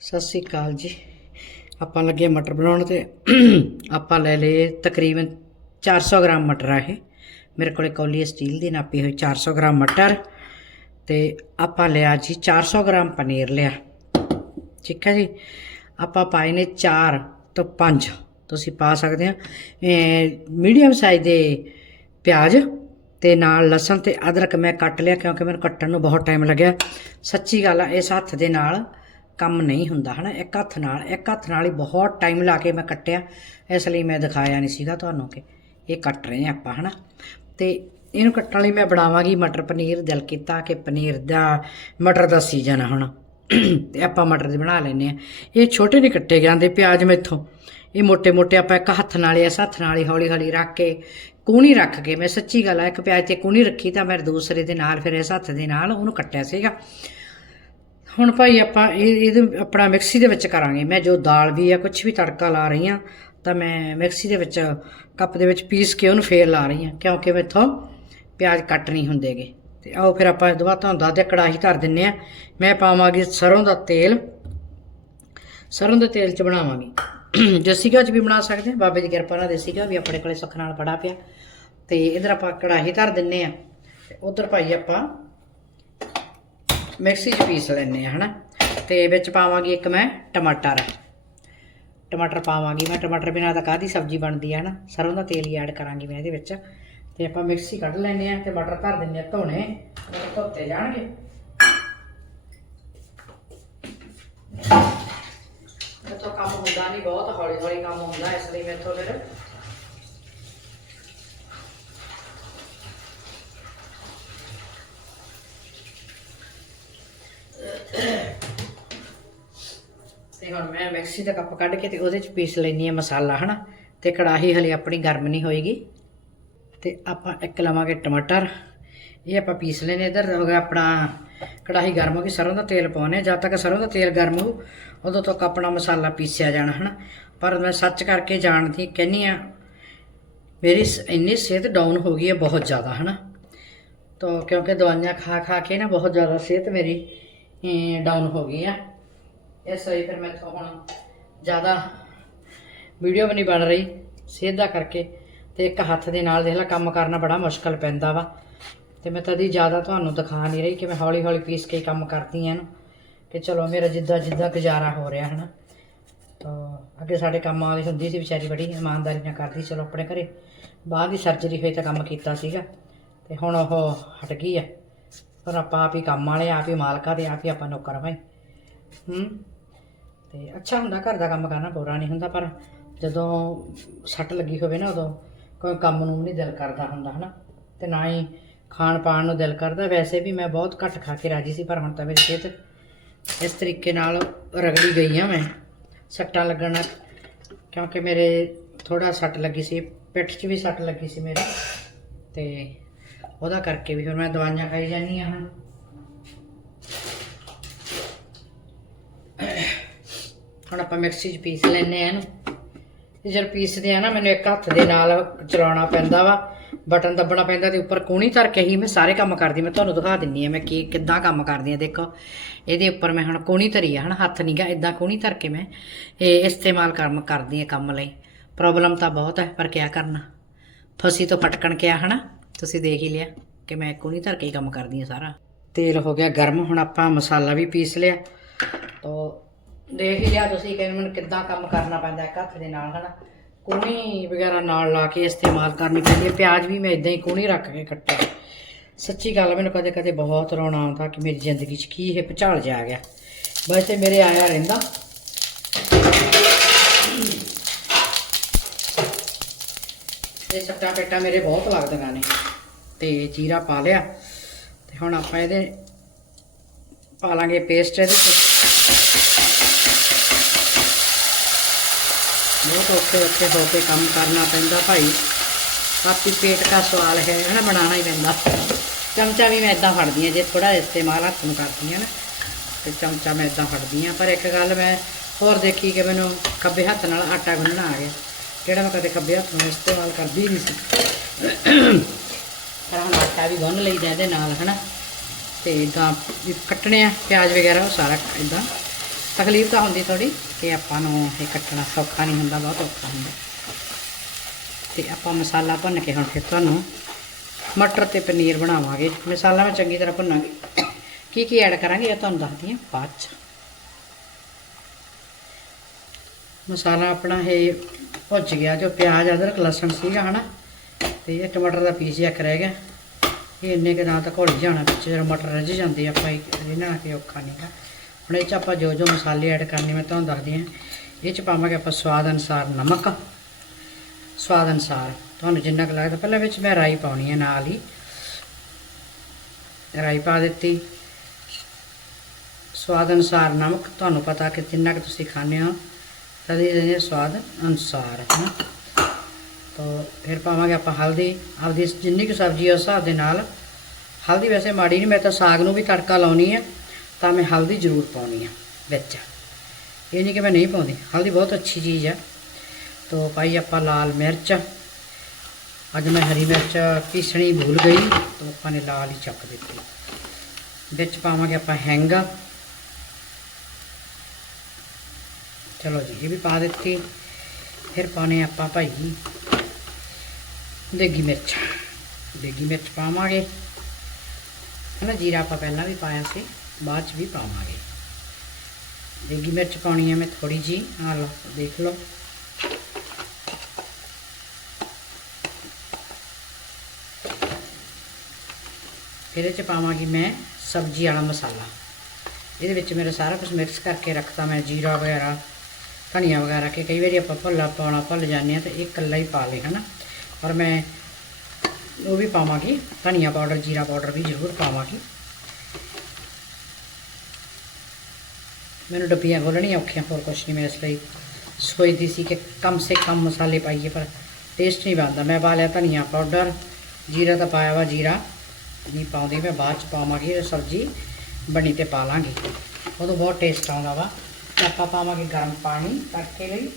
ਸਤਿ ਸ੍ਰੀ ਅਕਾਲ ਜੀ। ਆਪਾਂ ਲੱਗੇ ਮਟਰ ਬਣਾਉਣ ਤੇ। ਆਪਾਂ ਲੈ ਲਏ ਤਕਰੀਬਨ 400 ਗ੍ਰਾਮ ਮਟਰ ਆ ਇਹ। ਮੇਰੇ ਕੋਲੇ ਕੌਲੀ ਸਟੀਲ ਦੀ ਨਾਪੀ ਹੋਈ 400 ਗ੍ਰਾਮ ਮਟਰ। ਤੇ ਆਪਾਂ ਲਿਆ ਜੀ 400 ਗ੍ਰਾਮ ਪਨੀਰ ਲਿਆ। ਠੀਕ ਹੈ ਜੀ? ਆਪਾਂ ਪਾਏ ਨੇ 4 ਤੋਂ 5 ਤੁਸੀਂ ਪਾ ਸਕਦੇ ਆ ਮੀਡੀਅਮ ਸਾਈਜ਼ ਦੇ ਪਿਆਜ਼ ਤੇ ਨਾਲ ਲਸਣ ਤੇ ਅਦਰਕ ਮੈਂ ਕੱਟ ਲਿਆ ਕਿਉਂਕਿ ਮੈਨੂੰ ਕੱਟਣ ਨੂੰ ਬਹੁਤ ਟਾਈਮ ਲੱਗਿਆ। ਸੱਚੀ ਗੱਲ ਆ, ਇਸ ਹੱਥ ਦੇ ਨਾਲ ਕੰਮ ਨਹੀਂ ਹੁੰਦਾ, ਹਨਾ? ਇੱਕ ਹੱਥ ਨਾਲ, ਇੱਕ ਹੱਥ ਨਾਲ ਹੀ ਬਹੁਤ ਟਾਈਮ ਲਾ ਕੇ ਮੈਂ ਕੱਟਿਆ। ਇਸ ਲਈ ਮੈਂ ਦਿਖਾਇਆ ਨਹੀਂ ਸੀਗਾ ਤੁਹਾਨੂੰ ਕਿ ਇਹ ਕੱਟ ਰਹੇ ਆ ਆਪਾਂ, ਹਨਾ? ਤੇ ਇਹਨੂੰ ਕੱਟਣ ਲਈ ਮੈਂ ਬਣਾਵਾਂਗੀ ਮਟਰ ਪਨੀਰ, ਦਿਲ ਕੀਤਾ ਕਿ ਪਨੀਰ ਦਾ, ਮਟਰ ਦਾ ਸੀਜ਼ਨ ਆ ਹੁਣ। ਤੇ ਆਪਾਂ ਮਟਰ ਦੇ ਬਣਾ ਲੈਨੇ ਆ ਇਹ ਛੋਟੇ ਨਹੀਂ ਕੱਟੇ ਜਾਂਦੇ ਪਿਆਜ਼ ਮੇਥੋਂ। ਇਹ ਮੋٹے-ਮੋٹے ਆਪਾਂ ਇੱਕ ਹੱਥ ਨਾਲ ਇਸ ਹੱਥ ਨਾਲ ਹੀ ਹੌਲੀ-ਹੌਲੀ ਰੱਖ ਕੇ ਕੂਣੀ ਰੱਖ ਕੇ, ਮੈਂ ਸੱਚੀ ਗੱਲ ਆ, ਇੱਕ ਪਿਆਜ਼ ਤੇ ਕੂਣੀ ਰੱਖੀ ਤਾਂ ਮੈਂ ਦੂਸਰੇ ਦੇ ਨਾਲ, ਫਿਰ ਇਸ ਹੱਥ ਦੇ ਨਾਲ ਉਹਨੂੰ ਕੱਟਿਆ ਸੀਗਾ। ਹੁਣ ਭਾਈ ਆਪਾਂ ਇਹ, ਇਹਦੇ ਆਪਣਾ ਮਿਕਸੀ ਦੇ ਵਿੱਚ ਕਰਾਂਗੇ। ਮੈਂ ਜੋ ਦਾਲ ਵੀ ਆ ਕੁਝ ਵੀ ਤੜਕਾ ਲਾ ਰਹੀ ਆ, ਤਾਂ ਮੈਂ ਮਿਕਸੀ ਦੇ ਵਿੱਚ ਕੱਪ ਦੇ ਵਿੱਚ ਪੀਸ ਕੇ ਉਹਨੂੰ ਫੇਰ ਲਾ ਰਹੀ ਆ, ਕਿਉਂਕਿ ਮੈਥੋਂ ਪਿਆਜ਼ ਕੱਟ ਨਹੀਂ ਹੁੰਦੇਗੇ। ਤੇ ਆਓ ਫਿਰ ਆਪਾਂ ਦੁਬਾਰਾ ਤੁਹਾਨੂੰ ਦੱਸਦੇ ਕੜਾਹੀ ਧਰ ਦਿੰਨੇ ਆ। ਮੈਂ ਪਾਵਾਂਗੀ ਸਰੋਂ ਦਾ ਤੇਲ। ਸਰੋਂ ਦੇ ਤੇਲ 'ਚ ਬਣਾਵਾਂਗੀ। ਦੇਸੀ ਘਿਓ 'ਚ ਵੀ ਬਣਾ ਸਕਦੇ ਆ, ਬਾਬੇ ਦੀ ਕਿਰਪਾ ਨਾਲ ਦੇਸੀ ਘਿਓ ਵੀ ਆਪਣੇ ਕੋਲੇ ਸੁੱਖ ਨਾਲ ਬੜਾ ਪਿਆ। ਤੇ ਇਧਰ ਆਪਾਂ ਕੜਾਹੀ ਧਰ ਦਿੰਨੇ ਆ। ਤੇ ਉਧਰ ਭਾਈ ਆਪਾਂ ਮਿਕਸੀ 'ਚ ਪੀਸ ਲੈਣੇ ਆ, ਹਨਾ? ਤੇ ਵਿੱਚ ਪਾਵਾਂਗੀ ਇੱਕ ਮੈਂ ਟਮਾਟਰ। ਟਮਾਟਰ ਪਾਵਾਂਗੀ ਮੈਂ, ਟਮਾਟਰ ਬਿਨਾਂ ਤਾਂ ਕਾਹਦੀ ਸਬਜ਼ੀ ਬਣਦੀ ਹੈ ਹਨਾ? ਸਰੋਂ ਦਾ ਤੇਲ ਹੀ ਐਡ ਕਰਾਂਗੀ ਮੈਂ ਇਹਦੇ ਵਿੱਚ। ਤੇ ਆਪਾਂ ਮਿਕਸੀ ਕੱਢ ਲੈਣੇ ਆ ਤੇ ਮਟਰ ਧਰ ਦਿੰਨੇ ਆ ਧੋਣੇ। ਧੋਤੇ ਜਾਣਗੇ। ਮੈਥੋਂ ਕੰਮ ਹੁੰਦਾ ਨਹੀਂ, ਬਹੁਤ ਹੌਲੀ ਹੌਲੀ ਕੰਮ ਹੁੰਦਾ, ਇਸ ਲਈ ਮੈਥੋਂ ਫਿਰ ਤੇ ਹੁਣ ਮੈਂ ਮਿਕਸੀ ਦਾ ਕੱਪ ਕੱਢ ਕੇ ਤੇ ਉਹਦੇ ਚ ਪੀਸ ਲੈਣੀ ਆ ਮਸਾਲਾ, ਹਨਾ? ਤੇ ਕੜਾਹੀ ਹਲੇ ਆਪਣੀ ਗਰਮ ਨਹੀਂ ਹੋਏਗੀ। ਤੇ ਆਪਾਂ ਇੱਕ ਲਵਾਂਗੇ ਟਮਾਟਰ। ਇਹ ਆਪਾਂ ਪੀਸ ਲੈਨੇ ਇਧਰ ਹੋ ਗਿਆ ਆਪਣਾ ਕੜਾਹੀ ਗਰਮ ਹੋ ਗਈ, ਸਰੋਂ ਦਾ ਤੇਲ ਪਾਉਨੇ ਜਦ ਤੱਕ ਸਰੋਂ ਦਾ ਤੇਲ ਗਰਮ ਹੋ ਉਦੋਂ ਤੱਕ ਆਪਣਾ ਮਸਾਲਾ ਪੀਸਿਆ ਜਾਣਾ, ਹਨਾ? ਪਰ ਮੈਂ ਸੱਚ ਕਰਕੇ ਜਾਣਦੀ ਕਹਿੰਨੀ ਆ ਮੇਰੀ ਸ- ਇੰਨੀ ਸਿਹਤ ਡਾਊਨ ਹੋ ਗਈ ਹੈ ਬਹੁਤ ਜ਼ਿਆਦਾ, ਹਨਾ? ਤਾਂ ਕਿਉਂਕਿ ਦਵਾਈਆਂ ਖਾ ਖਾ ਕੇ ਨਾ ਬਹੁਤ ਜ਼ਿਆਦਾ ਸਿਹਤ ਮੇਰੀ ਡਾਊਨ ਹੋ ਗਈ ਆ। ਇਸ ਲਈ ਫਿਰ ਮੈਂ ਹੁਣ ਜ਼ਿਆਦਾ ਵੀਡੀਓ ਵੀ ਨਹੀਂ ਬਣ ਰਹੀ ਸਿਹਤ ਕਰਕੇ ਤੇ ਇੱਕ ਹੱਥ ਦੇ ਨਾਲ ਦੇਖ ਲੈ, ਕੰਮ ਕਰਨਾ ਬੜਾ ਮੁਸ਼ਕਲ ਪੈਂਦਾ ਵਾ। ਤੇ ਮੈਂ ਤਦੀ ਜ਼ਿਆਦਾ ਤੁਹਾਨੂੰ ਦਿਖਾ ਨਹੀਂ ਰਹੀ ਕਿ ਮੈਂ ਹੌਲੀ ਹੌਲੀ ਪੀਸ ਕੇ ਕੰਮ ਕਰਦੀ ਆ ਨੂੰ ਕਿ ਚਲੋ ਮੇਰਾ ਜਿੱਦਾਂ ਜਿੱਦਾਂ ਗੁਜ਼ਾਰਾ ਹੋ ਰਿਹਾ, ਹਨਾ। ਤਾਂ ਅੱਗੇ ਸਾਡੇ ਕੰਮ ਵਾਲੀ ਹੁੰਦੀ ਸੀ, ਵਿਚਾਰੀ ਬੜੀ ਇਮਾਨਦਾਰੀ ਨਾਲ ਕਰਦੀ, ਚਲੋ ਆਪਣੇ ਘਰੇ ਬਾਹਰ ਦੀ ਸਰਜਰੀ ਹੋਈ ਤਾਂ ਕੰਮ ਕੀਤਾ ਸੀਗਾ, ਤੇ ਹੁਣ ਉਹ ਹਟ ਗਈ ਆ। ਪਰ ਆਪਾਂ ਆਪ ਹੀ ਕੰਮ ਵਾਲੇ ਆਪ ਹੀ ਮਾਲਕਾਂ ਦੇ ਆਪ ਹੀ ਆਪਾਂ ਨੌਕਰ ਭਾਈ ਹੂੰ? ਤੇ ਅੱਛਾ ਹੁੰਦਾ ਘਰ ਦਾ ਕੰਮ ਕਰਨਾ ਬੁਰਾ ਨਹੀਂ ਹੁੰਦਾ, ਪਰ ਜਦੋਂ ਸੱਟ ਲੱਗੀ ਹੋਵੇ ਨਾ ਉਦੋਂ, ਕੋਈ ਕੰਮ ਨੂੰ ਨਹੀਂ ਦਿਲ ਕਰਦਾ ਹੁੰਦਾ, ਹਨਾ? ਤੇ ਨਾ ਹੀ ਖਾਣ ਪਾਣ ਨੂੰ ਦਿਲ ਕਰਦਾ। ਵੈਸੇ ਵੀ ਮੈਂ ਬਹੁਤ ਘੱਟ ਖਾ ਕੇ ਰਾਜੀ ਸੀ, ਪਰ ਹੁਣ ਤਾਂ ਮੇਰੀ ਸਿਹਤ ਇਸ ਤਰੀਕੇ ਨਾਲ ਰਗੜੀ ਗਈ ਆ ਮੈਂ। ਸੱਟਾਂ ਲੱਗਣ ਕਿਉਂਕਿ ਮੇਰੇ ਥੋੜਾ ਸੱਟ ਲੱਗੀ ਸੀ, ਪਿੱਠ 'ਚ ਵੀ ਸੱਟ ਲੱਗੀ ਸੀ ਮੇਰੇ। ਤੇ ਉਹਦਾ ਕਰਕੇ ਵੀ ਫਿਰ ਮੈਂ ਦਵਾਈਆਂ ਖਾਈ ਜਾਂਦੀ ਆ ਹੁਣ ਹੁਣ ਆਪਾਂ ਮਿਕਸੀ 'ਚ ਪੀਸ ਲੈਨੇ ਆ ਇਹਨੂੰ। ਤੇ ਜਦ ਪੀਸਦੇ ਆ ਨਾ, ਮੈਨੂੰ ਇੱਕ ਹੱਥ ਦੇ ਨਾਲ ਚਲਾਉਣਾ ਪੈਂਦਾ ਵਾ। ਬਟਨ ਦੱਬਣਾ ਪੈਂਦਾ ਤੇ ਉੱਪਰ ਕੂਣੀ ਧਰ ਕੇ ਹੀ ਮੈਂ ਸਾਰੇ ਕੰਮ ਕਰਦੀ ਮੈਂ ਤੁਹਾਨੂੰ ਦਿਖਾ ਦਿੰਨੀ ਆ ਮੈਂ ਕੀ ਕਿੱਦਾਂ ਕੰਮ ਕਰਦੀ ਆ ਦੇਖੋ। ਇਹਦੇ ਉੱਪਰ ਮੈਂ ਹੁਣ ਕੂਣੀ ਧਰੀ ਆ ਹਨਾ ਹੱਥ ਨਹੀਂਗਾ ਇਦਾਂ ਕੂਣੀ ਧਰ ਕੇ ਮੈਂ ਇਹ ਇਸਤੇਮਾਲ ਕਰਮ ਕਰਦੀ ਆ ਕੰਮ ਲਈ। ਪ੍ਰੋਬਲਮ ਤਾਂ ਬਹੁਤ ਹੈ, ਪਰ ਕਿਆ ਕਰਨਾ? ਫਸੀ ਤੋਂ ਫਟਕਣ ਕਿਆ, ਹਨਾ? ਤੁਸੀਂ ਦੇਖ ਹੀ ਲਿਆ ਕਿ ਮੈਂ ਕੂਣੀ ਧਰ ਕੇ ਹੀ ਕੰਮ ਕਰਦੀ ਆ ਸਾਰਾ। ਤੇਲ ਹੋ ਗਿਆ ਗਰਮ, ਹੁਣ ਆਪਾਂ ਮਸਾਲਾ ਵੀ ਪੀਸ ਲਿਆ। ਤੋ ਦੇਖ ਹੀ ਲਿਆ ਤੁਸੀਂ ਕਿ ਮੈਨੂੰ ਕਿੱਦਾਂ ਕੰਮ ਕਰਨਾ ਪੈਂਦਾ ਇੱਕ ਹੱਥ ਦੇ ਨਾਲ, ਹਨਾ? ਕੂਣੀ ਵਗੈਰਾ ਨਾਲ ਲਾ ਕੇ ਇਸਤੇਮਾਲ ਕਰਨੀ ਪੈਂਦੀ ਹੈ। ਪਿਆਜ਼ ਵੀ ਮੈਂ ਇਦਾਂ ਹੀ ਕੂਣੀ ਰੱਖ ਕੇ ਕੱਟਿਆ। ਸੱਚੀ ਗੱਲ ਮੈਨੂੰ ਕਦੇ ਕਦੇ ਬਹੁਤ ਰੋਣਾ ਆਉਂਦਾ ਕਿ ਮੇਰੀ ਜ਼ਿੰਦਗੀ 'ਚ ਕੀ ਇਹ ਭਚਾਲ ਜਾ ਗਿਆ। ਵੈਸੇ ਮੇਰੇ ਆਇਆ ਰਹਿੰਦਾ। ਇਹ ਸੱਟਾਂ ਪੇਟਾਂ ਮੇਰੇ ਬਹੁਤ ਲੱਗਦੀਆਂ ਨੇ। ਤੇ ਜੀਰਾ ਪਾ ਲਿਆ। ਤੇ ਹੁਣ ਆਪਾਂ ਇਹਦੇ ਪਾ ਲਾਂਗੇ ਪੇਸਟ ਇਹਦੇ 'ਚ। ਬਹੁਤ ਔਖੇ ਔਖੇ ਹੋ ਕੇ ਕੰਮ ਕਰਨਾ ਪੈਂਦਾ ਭਾਈ। ਕਾਪੀ ਪੇਟ ਦਾ ਸਵਾਲ ਹੈ ਹਨਾ ਬਣਾਉਣਾ ਹੀ ਪੈਂਦਾ। ਚਮਚਾ ਵੀ ਮੈਂ ਇਦਾਂ ਫੜਦੀ ਆ ਜੇ ਥੋੜਾ ਇਸਤੇਮਾਲ ਹੱਥ ਨੂੰ ਕਰਦੀ ਆ ਨਾ, ਤੇ ਚਮਚਾ ਮੈਂ ਇਦਾਂ ਫੜਦੀ ਆ ਪਰ ਇੱਕ ਗੱਲ ਮੈਂ ਹੋਰ ਦੇਖੀ ਕਿ ਮੈਨੂੰ ਖੱਬੇ ਹੱਥ ਨਾਲ ਆਟਾ ਗੁੰਨਣਾ ਆ ਗਿਆ, ਜਿਹੜਾ ਮੈਂ ਕਦੇ ਖੱਬੇ ਹੱਥ ਨਾਲ ਇਸਤੇਮਾਲ ਕਰਦੀ ਨਹੀਂ ਸੀ। ਪਰ ਹੁਣ ਆਟਾ ਵੀ ਗੁੰਨ ਲਈਦਾ ਇਹਦੇ ਨਾਲ ਹਨਾ ਤੇ ਇਦਾਂ ਕੱਟਣੇ ਆ, ਪਿਆਜ਼ ਵਗੈਰਾ, ਉਹ ਸਾਰਾ ਇਦਾਂ ਤਕਲੀਫ ਤਾਂ ਹੁੰਦੀ ਥੋੜੀ ਕਿ ਆਪਾਂ ਨੂੰ ਇਹ ਕੱਟਣਾ ਸੌਖਾ ਨਹੀਂ ਹੁੰਦਾ, ਬਹੁਤ ਔਖਾ ਹੁੰਦਾ। ਤੇ ਆਪਾਂ ਮਸਾਲਾ ਭੁੰਨ ਕੇ ਹੁਣ ਫਿਰ ਤੁਹਾਨੂੰ ਮਟਰ ਤੇ ਪਨੀਰ ਬਣਾਵਾਂਗੇ। ਮਸਾਲਾ ਮੈਂ ਚੰਗੀ ਤਰ੍ਹਾਂ ਭੁੰਨਾਂਗੇ। ਕੀ ਕੀ ਐਡ ਕਰਾਂਗੇ, ਇਹ ਤੁਹਾਨੂੰ ਦੱਸਦੀ ਹਾਂ ਬਾਅਦ ਚ। ਮਸਾਲਾ ਆਪਣਾ ਇਹ ਭੁੱਜ ਗਿਆ, ਜੋ ਪਿਆਜ਼, ਅਦਰਕ, ਲਸਣ ਸੀਗਾ, ਹਨਾ? ਤੇ ਇਹ ਟਮਾਟਰ ਦਾ ਪੀਸ ਜਿਹਾ ਰਹਿ ਗਿਆ। ਇਹ ਇੰਨੇ ਕੁ ਨਾਲ ਤਾਂ ਘੁਲ ਜਾਣਾ ਵਿੱਚ ਜਦੋਂ ਮਟਰ ਰਜ ਜਾਂਦੇ ਆ, ਆਪਾਂ ਇਹ ਨਾ ਕਿ ਔਖਾ ਨਹੀਂਗਾ ਹੁਣ ਇਹ ਚ ਆਪਾਂ ਜੋ ਜੋ ਮਸਾਲੇ ਐਡ ਕਰਨੇ ਮੈਂ ਤੁਹਾਨੂੰ ਦੱਸਦੀ ਹਾਂ। ਇਹ ਚ ਪਾਵਾਂਗੇ ਆਪਾਂ ਸਵਾਦ ਅਨੁਸਾਰ ਨਮਕ। ਸਵਾਦ ਅਨੁਸਾਰ ਤੁਹਾਨੂੰ ਜਿੰਨਾ ਕੁ ਲੱਗਦਾ। ਪਹਿਲਾਂ ਵਿੱਚ ਮੈਂ ਰਾਈ ਪਾਉਣੀ ਹੈ ਨਾਲ ਹੀ। ਰਾਈ ਪਾ ਦਿੱਤੀ। ਸਵਾਦ ਅਨੁਸਾਰ ਨਮਕ ਤੁਹਾਨੂੰ ਪਤਾ ਕਿ ਜਿੰਨਾ ਕੁ ਤੁਸੀਂ ਖਾਂਦੇ ਹੋ। ਤਦੇ ਦੇ ਸਵਾਦ ਅਨੁਸਾਰ ਹੈ ਤਾਂ ਫਿਰ ਪਾਵਾਂਗੇ ਆਪਾਂ ਹਲਦੀ ਆਪਦੀ ਜਿੰਨੀ ਕੁ ਸਬਜ਼ੀ ਉਸ ਹਿਸਾਬ ਦੇ ਨਾਲ। ਹਲਦੀ ਵੈਸੇ ਮਾੜੀ ਨਹੀਂ ਮੈਂ ਤਾਂ ਸਾਗ ਨੂੰ ਵੀ ਤੜਕਾ ਲਾਉਣੀ ਹੈ ਤਾਂ ਮੈਂ ਹਲਦੀ ਜ਼ਰੂਰ ਪਾਉਣੀ ਆ ਵਿੱਚ। ਇਹ ਨਹੀਂ ਕਿ ਮੈਂ ਨਹੀਂ ਪਾਉਂਦੀ, ਹਲਦੀ ਬਹੁਤ ਅੱਛੀ ਚੀਜ਼ ਆ। ਤੋ ਪਾਈ ਆਪਾਂ ਲਾਲ ਮਿਰਚ। ਅੱਜ ਮੈਂ ਹਰੀ ਮਿਰਚ ਪੀਸਣੀ ਭੁੱਲ ਗਈ, ਤਾਂ ਆਪਾਂ ਨੇ ਲਾਲ ਹੀ ਚੱਕ ਦਿੱਤੀ। ਵਿੱਚ ਪਾਵਾਂਗੇ ਆਪਾਂ ਹੈਂਗ। ਚਲੋ ਜੀ, ਇਹ ਵੀ ਪਾ ਦਿੱਤੀ। ਫਿਰ ਪਾਉਣੇ ਆਪਾਂ ਭਾਈ ਦੇਗੀ ਮਿਰਚ ਦੇਗੀ ਮਿਰਚ ਪਾਵਾਂਗੇ। ਹਨਾ, ਜੀਰਾ ਆਪਾਂ ਪਹਿਲਾਂ ਵੀ ਪਾਇਆ ਸੀ, ਬਾਅਦ ਚ ਵੀ ਪਾਵਾਂਗੇ। ਦੇਗੀ ਮਿਰਚ ਪਾਉਣੀ ਹੈ ਮੈਂ ਥੋੜੀ ਜੀ ਆ ਲਓ, ਦੇਖ ਲਓ। ਇਹਦੇ ਚ ਪਾਵਾਂਗੀ ਮੈਂ ਸਬਜ਼ੀ ਵਾਲਾ ਮਸਾਲਾ। ਇਹਦੇ ਵਿੱਚ ਮੇਰਾ ਸਾਰਾ ਕੁਝ ਮਿਕਸ ਕਰਕੇ ਰੱਖਤਾ ਮੈਂ, ਜੀਰਾ ਵਗੈਰਾ, ਧਨੀਆ ਵਗੈਰਾ, ਕਿ ਕਈ ਵਾਰੀ ਆਪਾਂ ਭੱਲਾ ਪਾਉਣਾ ਭੁੱਲ ਜਾਂਦੇ ਆ ਤੇ ਇਹ ਇਕੱਲਾ ਹੀ ਪਾ ਲੇ ਹਨਾ। ਔਰ ਮੈਂ ਉਹ ਵੀ ਪਾਵਾਂਗੀ, ਧਨੀਆ ਪਾਊਡਰ, ਜੀਰਾ ਪਾਊਡਰ ਵੀ ਜ਼ਰੂਰ ਪਾਵਾਂਗੀ। ਮੈਨੂੰ ਡੱਬੀਆਂ ਖੋਲਣੀਆਂ ਔਖੀਆਂ, ਹੋਰ ਕੁਛ ਨਹੀਂ, ਮੈਂ ਇਸ ਲਈ ਸੋਚਦੀ ਸੀ ਕਿ ਕਮ ਸੇ ਕਮ ਮਸਾਲੇ ਪਾਈਏ, ਪਰ ਟੇਸਟ ਨਹੀਂ ਬਣਦਾ। ਮੈਂ ਪਾ ਲਿਆ ਧਨੀਆ ਪਾਊਡਰ, ਜੀਰਾ ਤਾਂ ਪਾਇਆ ਵਾ, ਜੀਰਾ ਨਹੀਂ ਪਾਉਂਦੀ, ਮੈਂ ਬਾਅਦ ਚ ਪਾਵਾਂਗੀ, ਇਹ ਸਬਜ਼ੀ ਬਣੀ ਤੇ ਪਾ ਲਾਂਗੀ। ਉਦੋਂ ਬਹੁਤ ਟੇਸਟ ਆਉਂਦਾ ਵਾ। ਆਪਾਂ ਪਾਵਾਂਗੇ ਗਰਮ ਪਾਣੀ ਤੜਕੇ ਲਈ।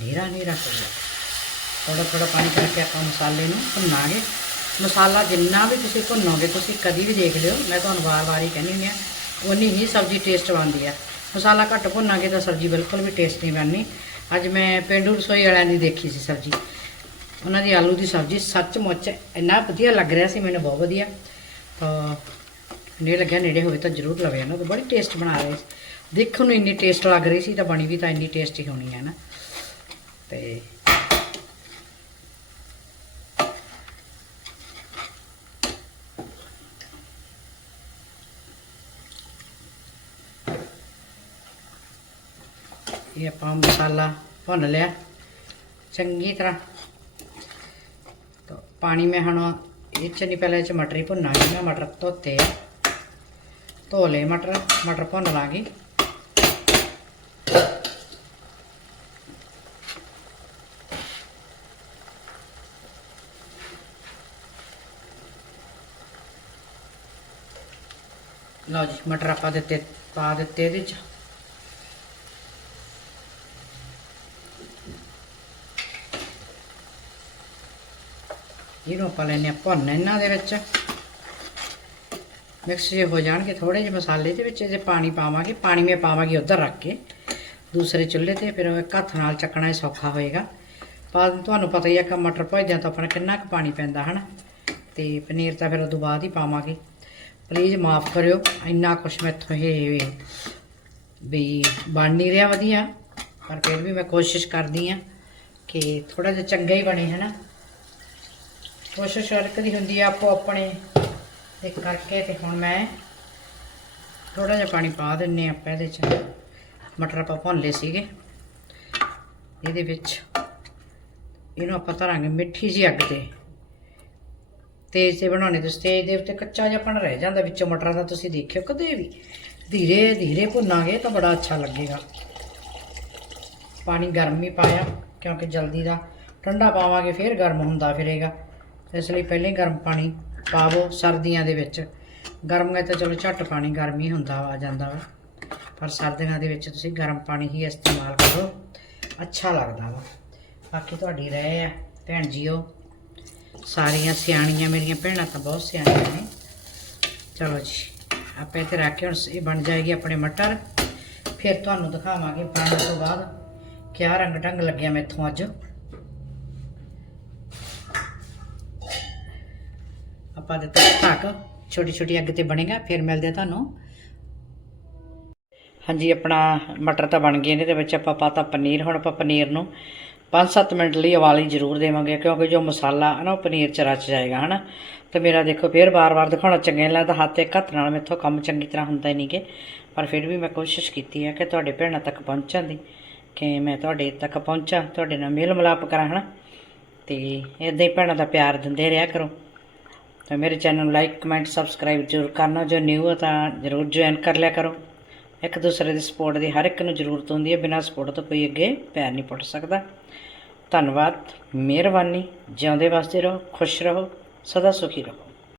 ਹਨੇਰਾ ਹਨੇਰਾ ਕਰ ਲਿਆ ਥੋੜਾ ਥੋੜਾ ਪਾਣੀ ਕਰਕੇ ਆਪਾਂ ਮਸਾਲੇ ਨੂੰ ਭੁੰਨਾਂਗੇ। ਮਸਾਲਾ ਜਿੰਨਾ ਵੀ ਤੁਸੀਂ ਭੁੰਨੋਗੇ, ਤੁਸੀਂ ਕਦੀ ਵੀ ਦੇਖ ਲਿਓ। ਮੈਂ ਤੁਹਾਨੂੰ ਵਾਰ-ਵਾਰ ਹੀ ਕਹਿੰਦੀ ਹਾਂ ਆ ਹੀ ਸਬਜ਼ੀ ਟੇਸਟ ਬਣਦੀ ਆ। ਮਸਾਲਾ ਘੱਟ ਭੁੰਨਾਂਗੇ ਤਾਂ ਸਬਜ਼ੀ ਬਿਲਕੁਲ ਵੀ ਟੇਸਟ ਨਹੀਂ ਬਣਨੀ। ਅੱਜ ਮੈਂ ਪਿੰਡੂ ਰਸੋਈ ਵਾਲਿਆਂ ਦੀ ਦੇਖੀ ਸੀ ਸਬਜ਼ੀ। ਉਹਨਾਂ ਦੀ ਆਲੂ ਦੀ ਸਬਜ਼ੀ ਸੱਚਮੁੱਚ ਇੰਨਾ ਵਧੀਆ ਲੱਗ ਰਿਹਾ ਸੀ, ਮੈਨੂੰ ਬਹੁਤ ਵਧੀਆ। ਤਾਂ ਨੇੜੇ ਲੱਗਿਆ ਨੇੜੇ ਹੋਵੇ ਤਾਂ ਜ਼ਰੂਰ ਲਵੇ। ਨਾ ਤਾਂ ਬੜੀ ਟੇਸਟ ਬਣਾ ਰਹੇ ਸੀ। ਦੇਖਣ ਨੂੰ, ਇੰਨੀ ਟੇਸਟ ਲੱਗ ਰਹੀ ਸੀ ਤਾਂ ਬਣੀ ਵੀ ਤਾਂ ਇੰਨੀ ਟੇਸਟੀ ਹੋਣੀ ਹੈ ਨਾ। ਤੇ ਇਹ ਆਪਾਂ ਮਸਾਲਾ ਭੁੰਨ ਲਿਆ ਚੰਗੀ ਤਰ੍ਹਾਂ ਤਾਂ ਪਾਣੀ ਮੈਂ ਹੁਣ ਇਹ ਚ ਨਹੀਂ ਪਹਿਲਾਂ ਇਹ ਚ ਮਟਰ ਹੀ ਭੁੰਨਾਂਗੀ ਮੈਂ ਮਟਰ ਧੋਤੇ ਧੋ ਲਏ ਮਟਰ ਮਟਰ ਭੁੰਨ ਲਾਂਗੀ ਲਓ ਜੀ, ਮਟਰ ਆਪਾਂ ਦਿੱਤੇ, ਪਾ ਦਿੱਤੇ ਇਹਦੇ ਚ। ਇਹਨੂੰ ਆਪਾਂ ਲੈਣੇ ਆ ਭੁੰਨ ਇਹਨਾਂ ਦੇ ਵਿੱਚ। ਮਿਕਸ ਜੇ ਹੋ ਜਾਣਗੇ ਥੋੜੇ ਜਿਹੇ ਮਸਾਲੇ ਦੇ ਵਿੱਚ ਇਹਦੇ ਪਾਣੀ ਪਾਵਾਂਗੇ, ਪਾਣੀ ਮੈਂ ਪਾਵਾਂਗੀ ਉੱਧਰ ਰੱਖ ਕੇ। ਦੂਸਰੇ ਚੁੱਲ੍ਹੇ ਤੇ ਫਿਰ ਇੱਕ ਹੱਥ ਨਾਲ ਚੱਕਣਾ ਹੀ ਸੌਖਾ ਹੋਏਗਾ। ਪਰ ਤੁਹਾਨੂੰ ਪਤਾ ਹੀ ਹੈ ਕਿ ਮਟਰ ਭੁੱਜਦਿਆਂ ਤਾਂ ਆਪਣਾ ਕਿੰਨਾ ਕੁ ਪਾਣੀ ਪੈਂਦਾ, ਹਨ? ਤੇ ਪਨੀਰ ਤਾਂ ਫਿਰ ਉਦੋਂ ਬਾਅਦ ਹੀ ਪਾਵਾਂਗੇ। ਪਲੀਜ਼ ਮਾਫ ਕਰਿਓ, ਇੰਨਾ ਕੁਛ ਮੈਥੋਂ ਇਹ ਵੀ ਬਣ ਨਹੀਂ ਰਿਹਾ ਵਧੀਆ, ਪਰ ਫਿਰ ਵੀ ਮੈਂ ਕੋਸ਼ਿਸ਼ ਕਰਦੀ ਆ ਕਿ ਥੋੜਾ ਜਿਹਾ ਚੰਗਾ ਹੀ ਬਣੇ, ਹਨਾ? ਕੋਸ਼ਿਸ਼ ਕਰਦੀ ਹੁੰਦੀ ਆ, ਆਪੋ ਆਪਣੇ ਤੇ ਕਰਕੇ ਤੇ ਹੁਣ ਮੈਂ ਥੋੜਾ ਜਿਹਾ ਪਾਣੀ ਪਾ ਦਿੰਨੇ ਆ ਆਪਾਂ ਇਹਦੇ ਚ। ਮਟਰ ਆਪਾਂ ਭੁੰਨ ਲਏ ਸੀਗੇ। ਇਹਦੇ ਵਿੱਚ ਇਹਨੂੰ ਆਪਾਂ ਧਰਾਂਗੇ ਮਿੱਠੀ ਜਿਹੀ ਅੱਗ ਤੇ। ਤੇਜ਼ ਤੇ ਬਣਾਉਣੇ ਤੁਸੀਂ ਤੇਜ਼ ਦੇ ਉੱਤੇ ਕੱਚਾ ਜਿਹਾ ਪਣ ਰਹਿ ਜਾਂਦਾ ਵਿੱਚੋਂ ਮਟਰਾਂ ਦਾ, ਤੁਸੀਂ ਦੇਖਿਓ ਕਦੇ ਵੀ। ਧੀਰੇ ਧੀਰੇ ਭੁੰਨਾਂਗੇ ਤਾਂ ਬੜਾ ਅੱਛਾ ਲੱਗੇਗਾ। ਪਾਣੀ ਗਰਮ ਹੀ ਪਾਇਆ, ਕਿਉਂਕਿ ਜਲਦੀ ਦਾ ਠੰਡਾ ਪਾਵਾਂਗੇ, ਫਿਰ ਗਰਮ ਹੁੰਦਾ ਫਿਰੇਗਾ। ਇਸ ਲਈ ਪਹਿਲੇ ਗਰਮ ਪਾਣੀ ਪਾਵੋ ਸਰਦੀਆਂ ਦੇ ਵਿੱਚ। ਗਰਮ ਹੈ ਤਾਂ ਚਲੋ ਝੱਟ ਪਾਣੀ, ਗਰਮ ਹੀ ਹੁੰਦਾ, ਆ ਜਾਂਦਾ ਵਾ। ਪਰ ਸਰਦੀਆਂ ਦੇ ਵਿੱਚ ਤੁਸੀਂ ਗਰਮ ਪਾਣੀ ਹੀ ਇਸਤੇਮਾਲ ਕਰੋ। ਅੱਛਾ ਲੱਗਦਾ ਵਾ। ਬਾਕੀ ਤੁਹਾਡੀ ਰਹਿ ਆ ਭੈਣ ਜੀਓ। ਸਾਰੀਆਂ ਸਿਆਣੀਆਂ ਮੇਰੀਆਂ ਭੈਣਾਂ ਤਾਂ ਬਹੁਤ ਸਿਆਣੀਆਂ ਨੇ। ਚਲੋ ਜੀ, ਆਪਾਂ ਇੱਥੇ ਰੱਖ ਕੇ ਹੁਣ ਇਹ ਬਣ ਜਾਏਗੀ ਆਪਣੇ ਮਟਰ। ਫਿਰ ਤੁਹਾਨੂੰ ਦਿਖਾਵਾਂਗੇ ਬਣਨ ਤੋਂ ਬਾਅਦ ਕਿਆ ਰੰਗ ਢੰਗ ਲੱਗਿਆ ਮੈਥੋਂ ਅੱਜ। ਆਪਾਂ ਦਿੱਤਾ ਢੱਕ ਛੋਟੀ ਛੋਟੀ ਅੱਗ ਤੇ ਬਣੇਗਾ, ਫਿਰ ਮਿਲਦੇ ਆ ਤੁਹਾਨੂੰ। ਹਾਂਜੀ, ਆਪਣਾ ਮਟਰ ਤਾਂ ਬਣ ਗਏ ਨੇ ਤੇ ਵਿੱਚ ਆਪਾਂ ਪਾਤਾ ਪਨੀਰ, ਹੁਣ ਆਪਾਂ ਪਨੀਰ ਨੂੰ 5-7 ਮਿੰਟ ਲਈ ਉਬਾਲੀ ਜ਼ਰੂਰ ਦੇਵਾਂਗੇ, ਕਿਉਂਕਿ ਜੋ ਮਸਾਲਾ ਹੈ ਨਾ ਉਹ ਪਨੀਰ ਚ ਰਚ ਜਾਏਗਾ, ਹਨਾ? ਤੇ ਮੇਰਾ ਦੇਖੋ ਫੇਰ ਬਾਰ-ਬਾਰ ਦਿਖਾਉਣਾ ਚੰਗੇ ਨਹੀਂ ਲੱਗਦਾ, ਹੱਥ ਇੱਕ ਹੱਥ ਨਾਲ ਮੇਥੋਂ ਕੰਮ ਚੰਗੀ ਤਰ੍ਹਾਂ ਹੁੰਦਾ ਹੀ ਨਹੀਂਗੇ ਪਰ ਫਿਰ ਵੀ ਮੈਂ ਕੋਸ਼ਿਸ਼ ਕੀਤੀ ਹੈ ਕਿ ਤੁਹਾਡੇ ਭੈਣਾਂ ਤੱਕ ਪਹੁੰਚਣ ਦੀ, ਕਿ ਮੈਂ ਤੁਹਾਡੇ ਤੱਕ ਪਹੁੰਚਾਂ, ਤੁਹਾਡੇ ਨਾਲ ਮੇਲ ਮਿਲਾਪ ਕਰਾਂ, ਹਨਾ? ਤੇ ਇਦਾਂ ਹੀ ਭੈਣਾਂ ਦਾ ਪਿਆਰ ਦਿੰਦੇ ਰਿਹਾ ਕਰੋ। ਤਾਂ ਮੇਰੇ ਚੈਨਲ ਨੂੰ ਲਾਈਕ, ਕਮੈਂਟ, ਸਬਸਕ੍ਰਾਈਬ ਜ਼ਰੂਰ ਕਰਨਾ, ਜੋ ਨਿਊ ਹੈ ਤਾਂ ਜ਼ਰੂਰ ਜੁਆਇਨ ਕਰ ਲਿਆ ਕਰੋ। ਇੱਕ ਦੂਸਰੇ ਦੀ ਸਪੋਰਟ ਦੀ ਹਰ ਇੱਕ ਨੂੰ ਜ਼ਰੂਰਤ ਹੁੰਦੀ ਹੈ, ਬਿਨਾਂ ਸਪੋਰਟ ਤੋਂ ਕੋਈ ਅੱਗੇ ਪੈਰ ਨਹੀਂ ਪੁੱਟ ਸਕਦਾ। ਧੰਨਵਾਦ, ਮਿਹਰਬਾਨੀ, ਜਿਉਂਦੇ ਵਸਦੇ ਰਹੋ, ਖੁਸ਼ ਰਹੋ, ਸਦਾ ਸੁਖੀ ਰਹੋ।